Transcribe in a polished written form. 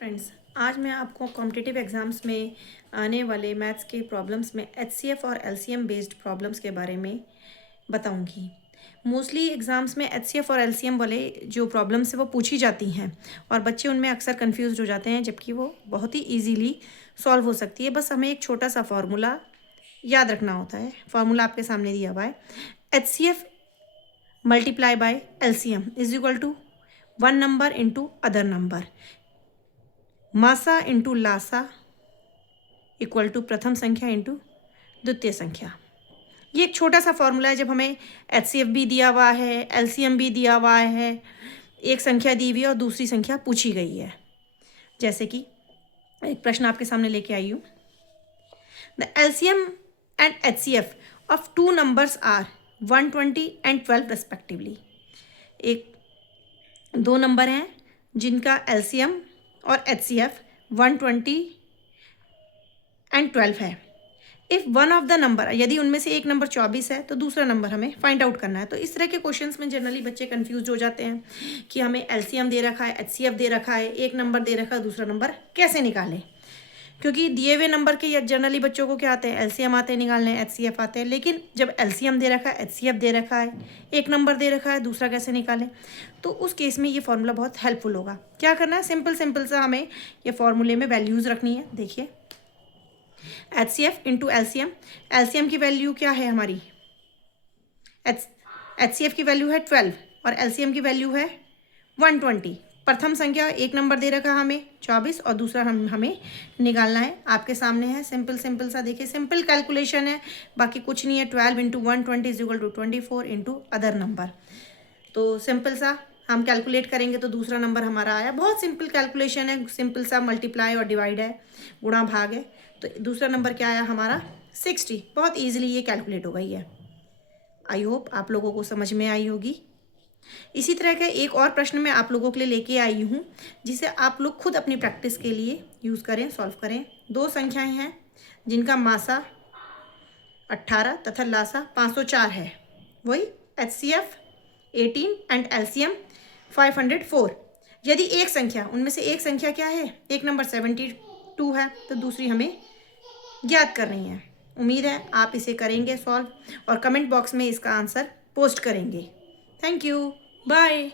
Friends, आज मैं आपको कॉम्पिटिटिव एग्ज़ाम्स में आने वाले मैथ्स के प्रॉब्लम्स में एचसीएफ और एलसीएम बेस्ड प्रॉब्लम्स के बारे में बताऊंगी। मोस्टली एग्ज़ाम्स में एचसीएफ और एलसीएम वाले जो प्रॉब्लम्स है वो पूछी जाती हैं और बच्चे उनमें अक्सर कंफ्यूज हो जाते हैं, जबकि वो बहुत ही ईजीली सॉल्व हो सकती है। बस हमें एक छोटा सा फार्मूला याद रखना होता है। फार्मूला आपके सामने दिया हुआ है। HCF multiply by LCM is equal to one number into other number, मासा इंटू लासा इक्वल टू प्रथम संख्या इंटू द्वितीय संख्या। ये एक छोटा सा फॉर्मूला है। जब हमें एचसीएफ भी दिया हुआ है, एलसीएम भी दिया हुआ है, एक संख्या दी हुई है और दूसरी संख्या पूछी गई है। जैसे कि एक प्रश्न आपके सामने लेके आई हूँ। The LCM and HCF of two numbers are 120 and 12 respectively. एक दो नंबर हैं जिनका एलसीएम और एचसीएफ 120 एंड 12 है। If one of the number, यदि उनमें से एक नंबर 24 है तो दूसरा नंबर हमें फाइंड आउट करना है। तो इस तरह के क्वेश्चंस में जनरली बच्चे कंफ्यूज हो जाते हैं कि हमें एलसीएम दे रखा है, एचसीएफ दे रखा है, एक नंबर दे रखा है, दूसरा नंबर कैसे निकालें। क्योंकि दिए हुए नंबर के जनरली बच्चों को क्या आते हैं, एलसीएम आते हैं निकालने, एचसीएफ आते हैं। लेकिन जब एलसीएम दे रखा है, एचसीएफ दे रखा है, एक नंबर दे रखा है, दूसरा कैसे निकालें, तो उस केस में ये फॉर्मूला बहुत हेल्पफुल होगा। क्या करना है, सिंपल सा हमें ये फॉर्मूले में वैल्यूज़ रखनी है। देखिए, एचसीएफ इंटू एलसीएम। एलसीएम की वैल्यू क्या है हमारी, एचसीएफ की वैल्यू है 12 और एलसीएम की वैल्यू है 120। प्रथम संख्या एक नंबर दे रखा हमें 24 और दूसरा हमें निकालना है। आपके सामने है, सिंपल सा देखिए, सिंपल कैलकुलेशन है, बाकी कुछ नहीं है। 12 into 120 is equal to 24 into other number. तो सिंपल सा हम कैलकुलेट करेंगे तो दूसरा नंबर हमारा आया। बहुत सिंपल कैलकुलेशन है, सिंपल सा मल्टीप्लाई और डिवाइड है, गुणा भाग है। तो दूसरा नंबर क्या आया हमारा 60। बहुत ईजिली ये कैलकुलेट हो गई है। आई होप आप लोगों को समझ में आई होगी। इसी तरह का एक और प्रश्न मैं आप लोगों के लिए लेके आई हूँ, जिसे आप लोग खुद अपनी प्रैक्टिस के लिए यूज़ करें, सॉल्व करें। दो संख्याएं हैं जिनका मासा 18 तथा लासा 504 है। वही एचसीएफ 18 एंड एलसीएम 504। यदि एक संख्या, उनमें से एक संख्या क्या है, एक नंबर 72 है, तो दूसरी हमें ज्ञात करनी है। उम्मीद है आप इसे करेंगे सॉल्व और कमेंट बॉक्स में इसका आंसर पोस्ट करेंगे। Thank you, bye.